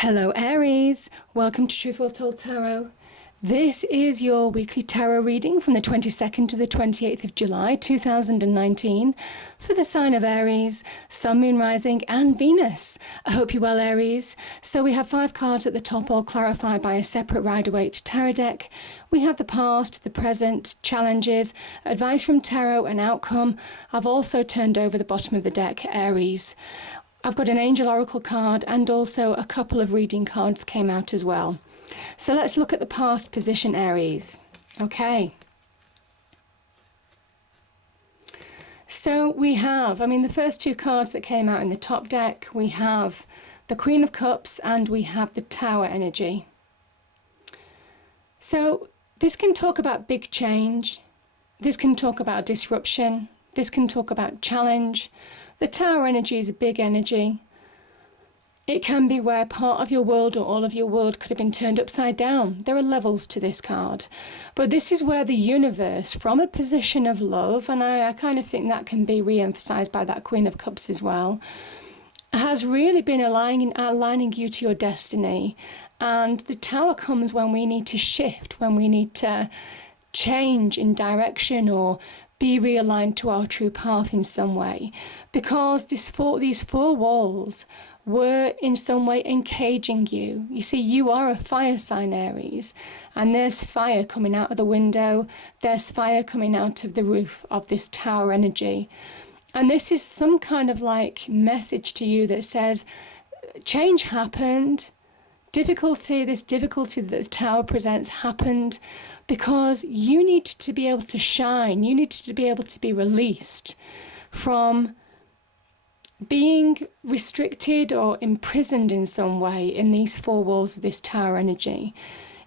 Hello Aries, welcome to Truth Will Told Tarot. This is your weekly tarot reading from the 22nd to the 28th of July 2019 for the sign of Aries, Sun, Moon, Rising and Venus. I hope you're well, Aries. So we have 5 cards at the top, all clarified by a separate Rider-Waite tarot deck. We have the past, the present, challenges, advice from tarot and outcome. I've also turned over the bottom of the deck, Aries. I've got an Angel Oracle card and also a couple of reading cards came out as well. So let's look at the past position, Aries. Okay. So we have, the first 2 cards that came out in the top deck, we have the Queen of Cups and we have the Tower energy. So this can talk about big change. This can talk about disruption. This can talk about challenge. The Tower energy is a big energy. It can be where part of your world or all of your world could have been turned upside down. There are levels to this card. But this is where the universe, from a position of love, and I kind of think that can be re-emphasized by that Queen of Cups as well, has really been aligning you to your destiny. And the Tower comes when we need to shift, when we need to change in direction or be realigned to our true path in some way, because these four walls were in some way encaging you. You see, you are a fire sign, Aries, and there's fire coming out of the window, there's fire coming out of the roof of this Tower energy. And this is some kind of like message to you that says, change happened. This difficulty that the Tower presents happened because you needed to be able to shine. You needed to be able to be released from being restricted or imprisoned in some way in these 4 walls of this Tower energy.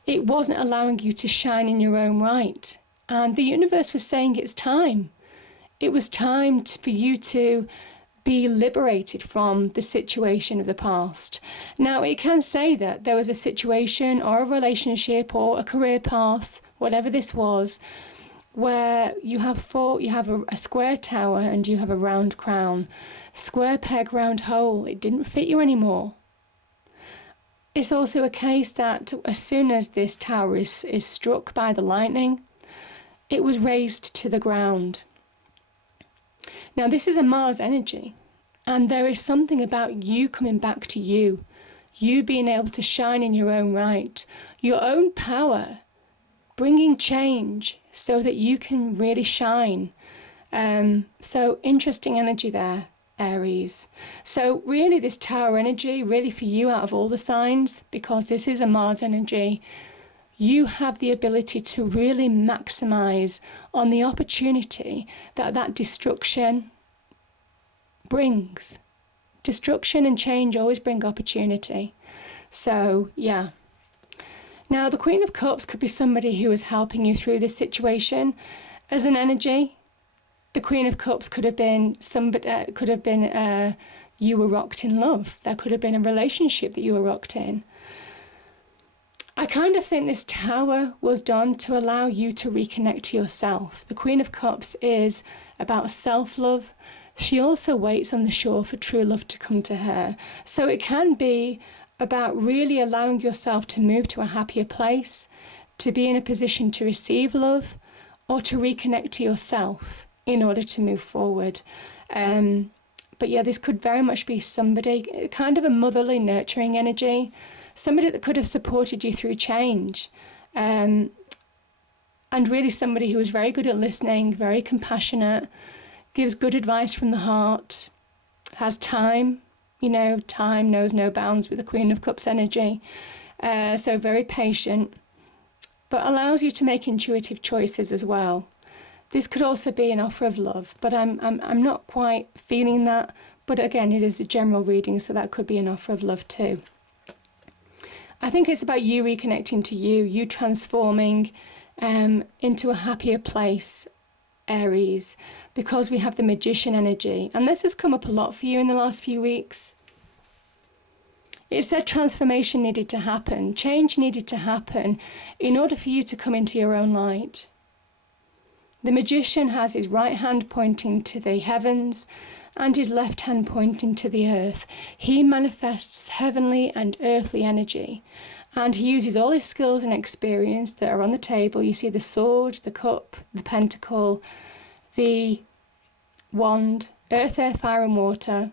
It wasn't allowing you to shine in your own right. And the universe was saying it's time. It was time for you to be liberated from the situation of the past. Now, it can say that there was a situation or a relationship or a career path, whatever this was, where you have a square tower and you have a round crown. Square peg, round hole. It didn't fit you anymore. It's also a case that as soon as this tower is struck by the lightning, it was razed to the ground. Now, this is a Mars energy, and there is something about you coming back to you being able to shine in your own right, your own power, bringing change so that you can really shine. So interesting energy there, Aries. So really this Tower energy, really for you out of all the signs, because this is a Mars energy, you have the ability to really maximize on the opportunity that destruction brings. Destruction and change always bring opportunity. So, yeah. Now, the Queen of Cups could be somebody who is helping you through this situation. As an energy, the Queen of Cups could have been you were rocked in love. There could have been a relationship that you were rocked in. I kind of think this Tower was done to allow you to reconnect to yourself. The Queen of Cups is about self-love. She also waits on the shore for true love to come to her. So it can be about really allowing yourself to move to a happier place, to be in a position to receive love, or to reconnect to yourself in order to move forward. But yeah, this could very much be somebody, kind of a motherly, nurturing energy. Somebody that could have supported you through change, and really somebody who is very good at listening, very compassionate, gives good advice from the heart, has time, time knows no bounds with the Queen of Cups energy, so very patient, but allows you to make intuitive choices as well. This could also be an offer of love, but I'm not quite feeling that, but again, it is a general reading, so that could be an offer of love too. I think it's about you reconnecting to you transforming into a happier place, Aries, because we have the Magician energy. And this has come up a lot for you in the last few weeks. It said transformation needed to happen, change needed to happen in order for you to come into your own light. The Magician has his right hand pointing to the heavens and his left hand pointing to the earth. He manifests heavenly and earthly energy, and he uses all his skills and experience that are on the table. You see the sword, the cup, the pentacle, the wand, earth, air, fire and water,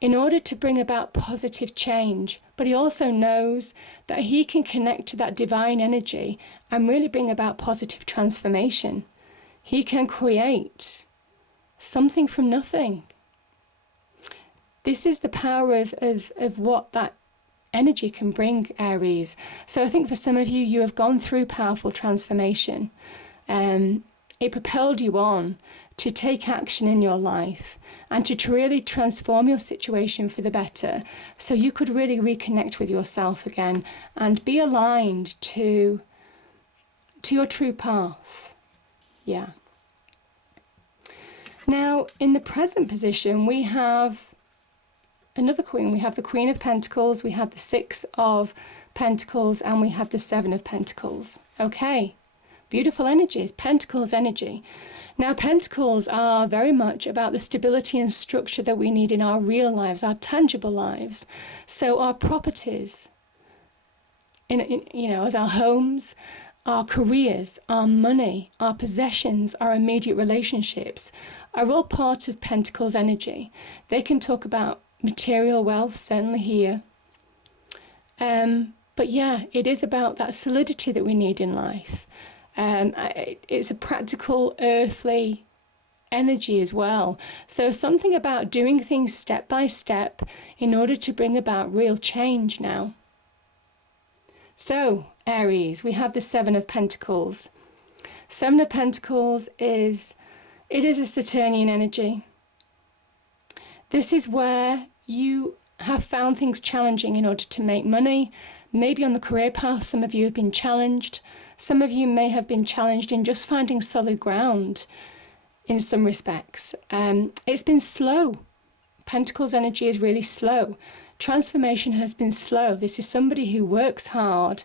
in order to bring about positive change. But he also knows that he can connect to that divine energy and really bring about positive transformation. He can create something from nothing. This is the power of what that energy can bring, Aries. So I think for some of you, you have gone through powerful transformation. It propelled you on to take action in your life and to really transform your situation for the better, so you could really reconnect with yourself again and be aligned to your true path. Yeah. Now, in the present position, we have another queen. We have the Queen of Pentacles, we have the Six of Pentacles, and we have the Seven of Pentacles. Okay, beautiful energies, Pentacles energy. Now, Pentacles are very much about the stability and structure that we need in our real lives, our tangible lives. So our properties, as our homes, our careers, our money, our possessions, our immediate relationships are all part of Pentacles energy. They can talk about material wealth, certainly here. But yeah, it is about that solidity that we need in life. It's a practical, earthly energy as well. So something about doing things step by step in order to bring about real change now. So, Aries, we have the Seven of Pentacles. Seven of Pentacles is a Saturnian energy. This is where you have found things challenging in order to make money. Maybe on the career path, some of you have been challenged. Some of you may have been challenged in just finding solid ground in some respects. It's been slow. Pentacles energy is really slow. Transformation has been slow. This is somebody who works hard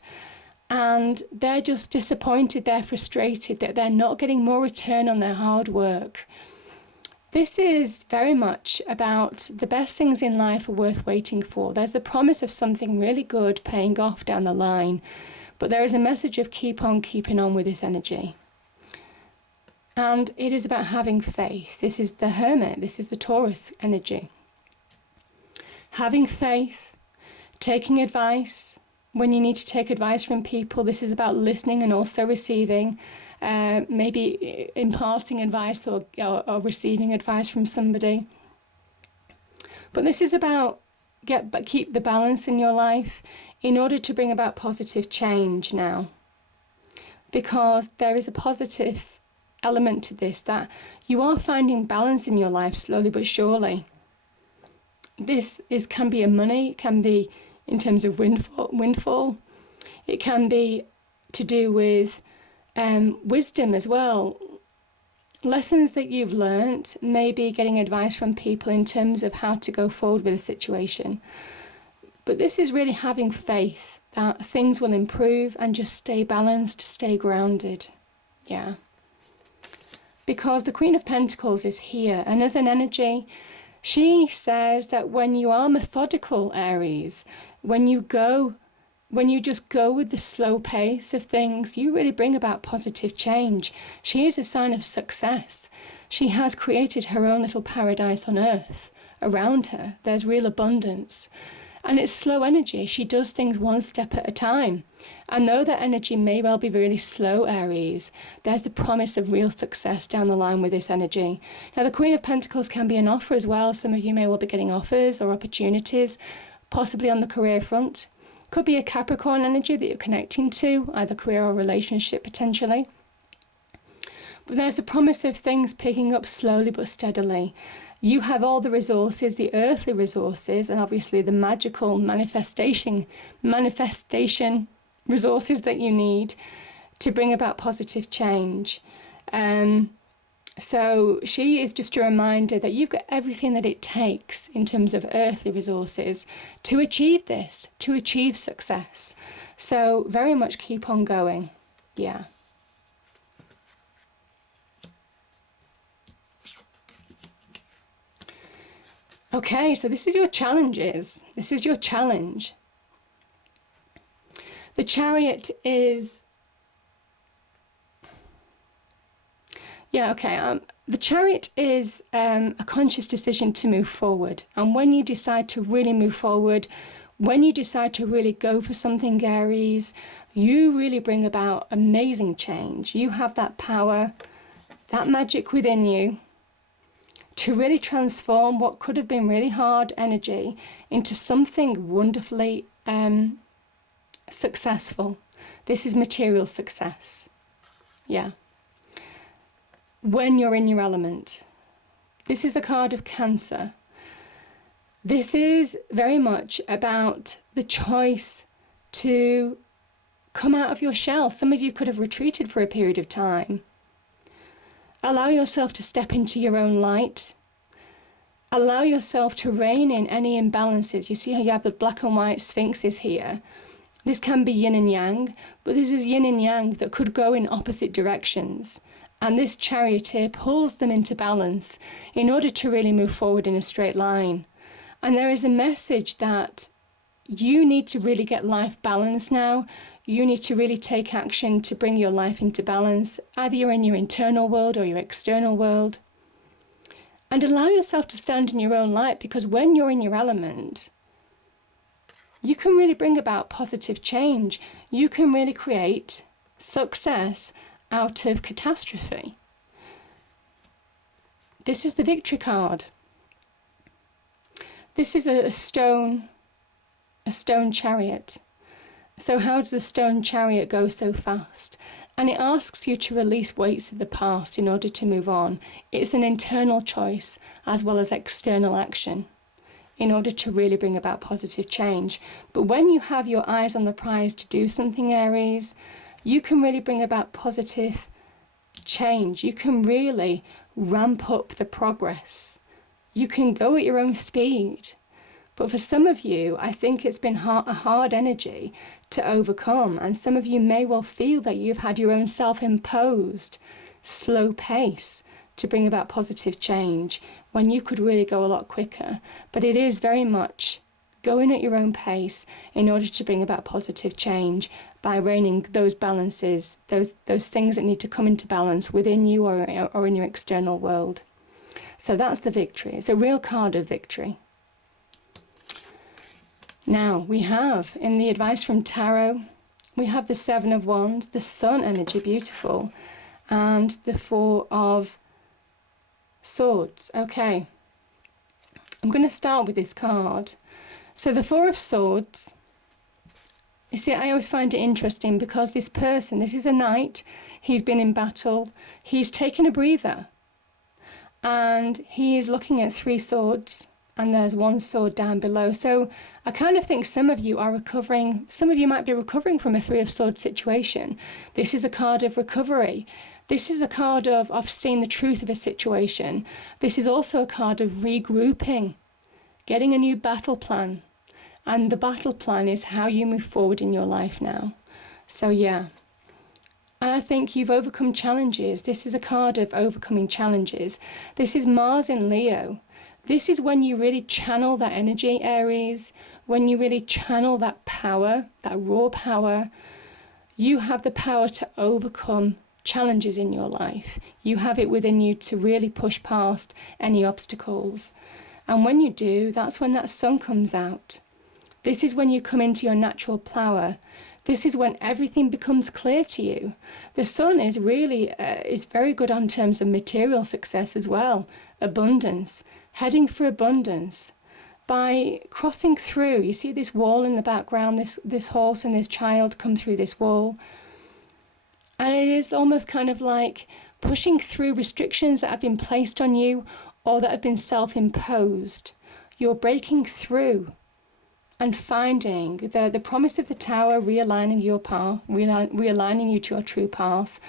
and they're just disappointed, they're frustrated that they're not getting more return on their hard work. This is very much about the best things in life are worth waiting for. There's the promise of something really good paying off down the line, but there is a message of keep on keeping on with this energy. And it is about having faith. This is the Hermit, this is the Taurus energy. Having faith, taking advice when you need to take advice from people. This is about listening and also receiving, maybe imparting advice or receiving advice from somebody. But this is about keep the balance in your life in order to bring about positive change now. Because there is a positive element to this, that you are finding balance in your life slowly but surely. This can be in money, it can be in terms of windfall. It can be to do with wisdom as well. Lessons that you've learnt, maybe getting advice from people in terms of how to go forward with a situation. But this is really having faith that things will improve and just stay balanced, stay grounded. Yeah. Because the Queen of Pentacles is here, and as an energy, she says that when you are methodical, Aries, when you just go with the slow pace of things, you really bring about positive change. She is a sign of success. She has created her own little paradise on earth. Around her, there's real abundance. And it's slow energy. She does things one step at a time. And though that energy may well be really slow, Aries, there's the promise of real success down the line with this energy. Now, the Queen of Pentacles can be an offer as well. Some of you may well be getting offers or opportunities, possibly on the career front. Could be a Capricorn energy that you're connecting to, either career or relationship potentially. But there's a promise of things picking up slowly but steadily. You have all the resources, the earthly resources, and obviously the magical manifestation resources that you need to bring about positive change. So she is just a reminder that you've got everything that it takes in terms of earthly resources to achieve this, to achieve success. So very much keep on going. Yeah. Okay, so this is your challenges. This is your challenge. The Chariot is... the Chariot is a conscious decision to move forward. And when you decide to really move forward, when you decide to really go for something, Aries, you really bring about amazing change. You have that power, that magic within you to really transform what could have been really hard energy into something wonderfully successful. This is material success. Yeah. When you're in your element. This is a card of Cancer. This is very much about the choice to come out of your shell. Some of you could have retreated for a period of time. Allow yourself to step into your own light. Allow yourself to rein in any imbalances. You see how you have the black and white sphinxes here? This can be yin and yang, but this is yin and yang that could go in opposite directions. And this Charioteer pulls them into balance in order to really move forward in a straight line. And there is a message that you need to really get life balanced now. You need to really take action to bring your life into balance, either you're in your internal world or your external world. And allow yourself to stand in your own light, because when you're in your element, you can really bring about positive change. You can really create success out of catastrophe. This is the Victory card. This is a stone chariot. So how does the stone chariot go so fast? And it asks you to release weights of the past in order to move on. It's an internal choice as well as external action in order to really bring about positive change. But when you have your eyes on the prize to do something, Aries, you can really bring about positive change. You can really ramp up the progress. You can go at your own speed. But for some of you, I think it's been a hard energy to overcome. And some of you may well feel that you've had your own self-imposed slow pace to bring about positive change when you could really go a lot quicker. But it is very much going at your own pace in order to bring about positive change by reining those balances, those things that need to come into balance within you or in your external world. So that's the Victory. It's a real card of victory. Now we have, in the advice from Tarot, we have the Seven of Wands, the Sun energy, beautiful, and the Four of Swords. Okay, I'm going to start with this card. So the Four of Swords, you see, I always find it interesting because this person, this is a knight, he's been in battle, he's taken a breather, and he is looking at three swords, and there's one sword down below. So I kind of think some of you are recovering, some of you might be recovering from a Three of Swords situation. This is a card of recovery. This is a card of seeing the truth of a situation. This is also a card of regrouping, getting a new battle plan. And the battle plan is how you move forward in your life now. So yeah. And I think you've overcome challenges. This is a card of overcoming challenges. This is Mars in Leo. This is when you really channel that energy, Aries. When you really channel that power, that raw power. You have the power to overcome challenges in your life. You have it within you to really push past any obstacles. And when you do, that's when that sun comes out. This is when you come into your natural power. This is when everything becomes clear to you. The sun is really, is very good on terms of material success as well. Abundance, heading for abundance. By crossing through, you see this wall in the background, this horse and this child come through this wall. And it is almost kind of like pushing through restrictions that have been placed on you or that have been self-imposed. You're breaking through and finding the promise of the Tower, realigning your path, realigning you to your true path.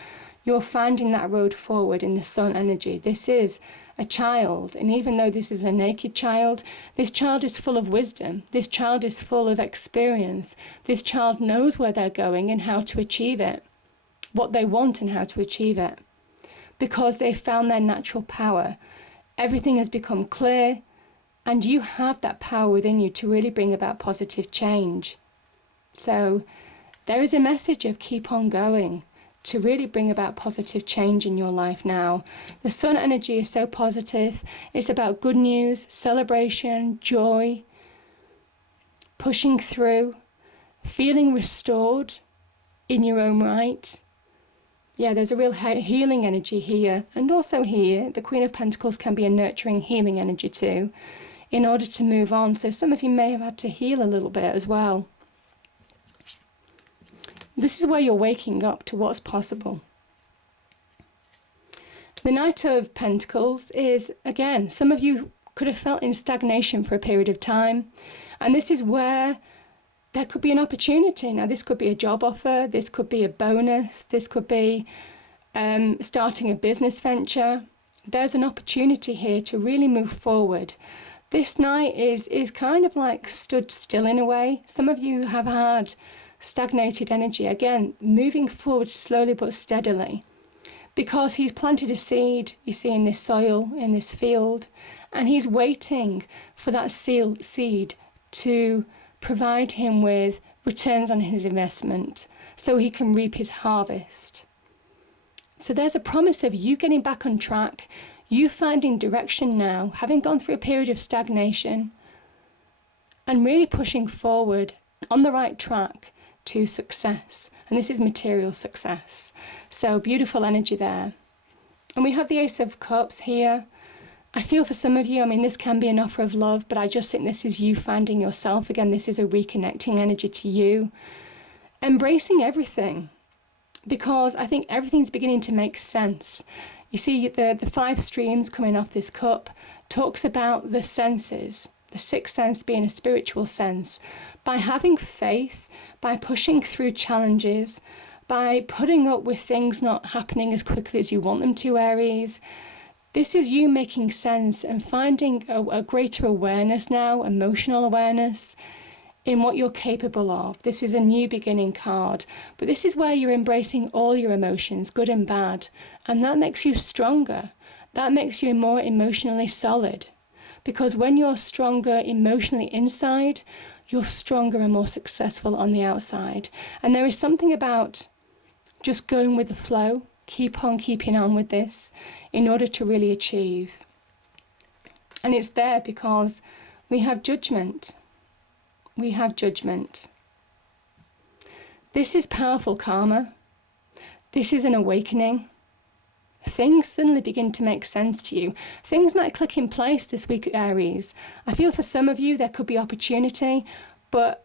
You're finding that road forward in the sun energy. This is a child, and even though this is a naked child, this child is full of wisdom. This child is full of experience. This child knows where they're going and how to achieve it, what they want and how to achieve it, because they found their natural power. Everything has become clear. And you have that power within you to really bring about positive change. So there is a message of keep on going to really bring about positive change in your life now. The sun energy is so positive. It's about good news, celebration, joy, pushing through, feeling restored in your own right. Yeah, there's a real healing energy here. And also here, the Queen of Pentacles can be a nurturing, healing energy too, in order to move on. So some of you may have had to heal a little bit as well. This is where you're waking up to what's possible. The Knight of Pentacles is, again, some of you could have felt in stagnation for a period of time. And this is where there could be an opportunity. Now, this could be a job offer. This could be a bonus. This could be starting a business venture. There's an opportunity here to really move forward. This Knight is kind of like stood still in a way. Some of you have had stagnated energy, again, moving forward slowly but steadily, because he's planted a seed, you see, in this soil, in this field, and he's waiting for that seed to provide him with returns on his investment so he can reap his harvest. So there's a promise of you getting back on track, you finding direction now, having gone through a period of stagnation, and really pushing forward on the right track to success. And this is material success. So beautiful energy there. And we have the Ace of Cups here. I feel for some of you, I mean, this can be an offer of love, but I just think this is you finding yourself again. This is a reconnecting energy to you, embracing everything, because I think everything's beginning to make sense. You see, the 5 streams coming off this cup talks about the senses, the sixth sense being a spiritual sense. By having faith, by pushing through challenges, by putting up with things not happening as quickly as you want them to, Aries, this is you making sense and finding a greater awareness now, emotional awareness, in what you're capable of. This is a new beginning card, but this is where you're embracing all your emotions, good and bad, and that makes you stronger. That makes you more emotionally solid, because when you're stronger emotionally inside, you're stronger and more successful on the outside. And there is something about just going with the flow, keep on keeping on with this in order to really achieve. And it's there because we have judgment. We have judgment. This is powerful karma. This is an awakening. Things suddenly begin to make sense to you. Things might click in place this week, Aries. I feel for some of you there could be opportunity, but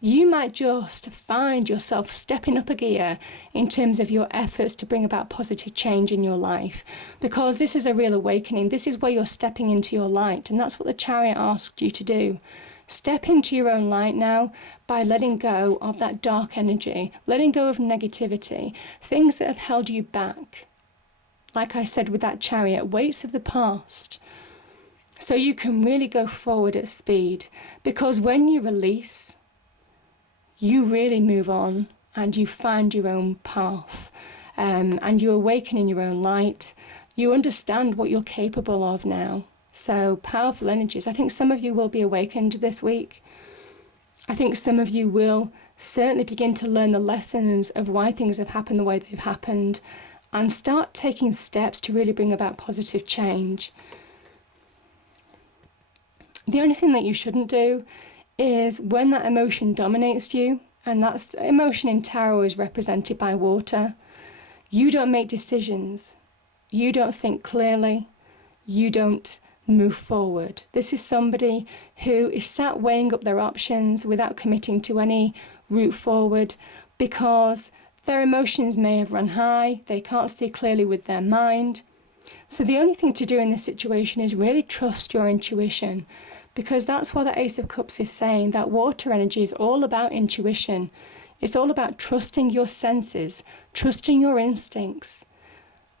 you might just find yourself stepping up a gear in terms of your efforts to bring about positive change in your life, because this is a real awakening. This is where you're stepping into your light, and that's what the Chariot asked you to do. Step into your own light now by letting go of that dark energy, letting go of negativity, things that have held you back. Like I said with that Chariot, weights of the past. So you can really go forward at speed, because when you release, you really move on and you find your own path, and you awaken in your own light. You understand what you're capable of now. So powerful energies. I think some of you will be awakened this week. I think some of you will certainly begin to learn the lessons of why things have happened the way they've happened, and start taking steps to really bring about positive change. The only thing that you shouldn't do is when that emotion dominates you, and that's emotion in tarot is represented by water, you don't make decisions, you don't think clearly, you don't move forward. This is somebody who is sat weighing up their options without committing to any route forward, because their emotions may have run high, they can't see clearly with their mind. So the only thing to do in this situation is really trust your intuition, because that's what the Ace of Cups is saying. That water energy is all about intuition. It's all about trusting your senses, trusting your instincts.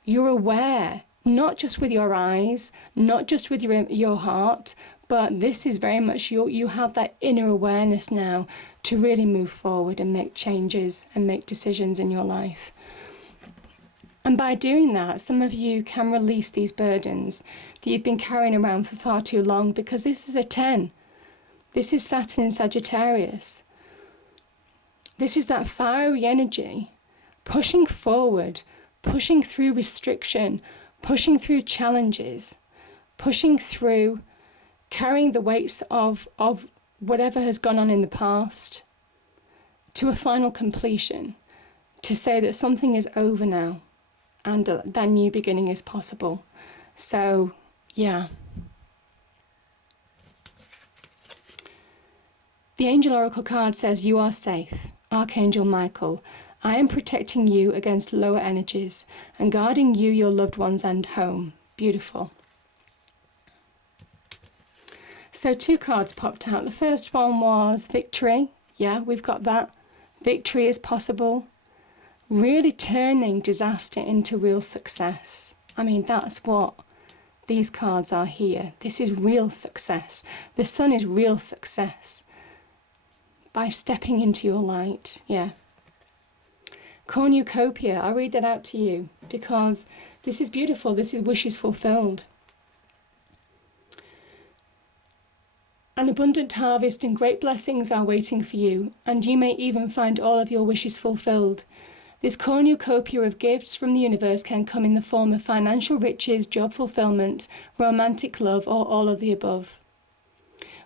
You're aware, not just with your eyes, not just with your heart, but this is very much you have that inner awareness now to really move forward and make changes and make decisions in your life. And by doing that, some of you can release these burdens that you've been carrying around for far too long, because this is a 10. This is Saturn in Sagittarius. This is that fiery energy, pushing forward, pushing through restriction, pushing through challenges, pushing through, carrying the weights of whatever has gone on in the past to a final completion, to say that something is over now and that new beginning is possible. So, yeah. The Angel Oracle card says, you are safe. Archangel Michael, I am protecting you against lower energies and guarding you, your loved ones, and home. Beautiful. So 2 cards popped out. The first one was victory. Yeah, we've got that. Victory is possible. Really turning disaster into real success. I mean, that's what these cards are here. This is real success. The sun is real success. By stepping into your light, yeah. Cornucopia, I'll read that out to you because this is beautiful. This is wishes fulfilled. An abundant harvest and great blessings are waiting for you, and you may even find all of your wishes fulfilled. This cornucopia of gifts from the universe can come in the form of financial riches, job fulfillment, romantic love, or all of the above.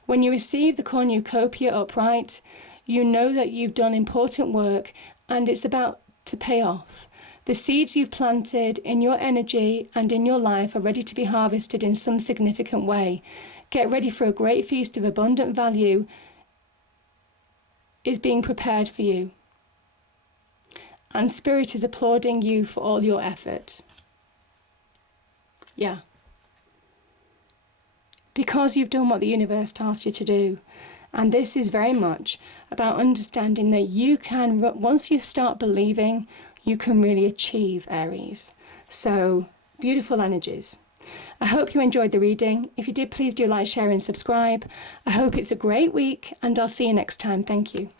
When you receive the cornucopia upright, you know that you've done important work and it's about to pay off. The seeds you've planted in your energy and in your life are ready to be harvested in some significant way. Get ready for a great feast of abundant value is being prepared for you. And Spirit is applauding you for all your effort. Yeah. Because you've done what the universe tasked you to do. And this is very much about understanding that you can, once you start believing, you can really achieve, Aries. So, beautiful energies. I hope you enjoyed the reading. If you did, please do like, share and subscribe. I hope it's a great week and I'll see you next time. Thank you.